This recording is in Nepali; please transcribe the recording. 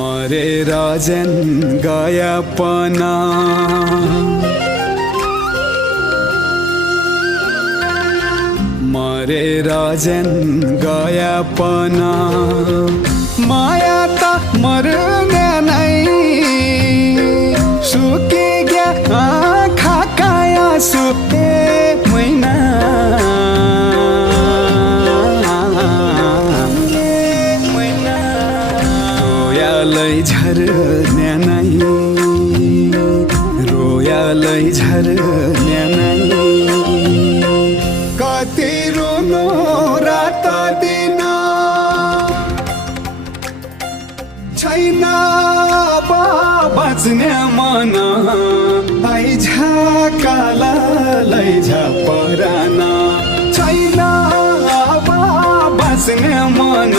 मरे राजन गया पना मरे राजन गया पना माया ता मरने नहीं सुके गया आँखा काया सुके मैना रोयालै झर्ने नहीं रोयालै झर्ने नहीं कति रुनु रात दिन छैन बाँच्ने मन लैझा काला लैझा परान छैन बाँच्ने मन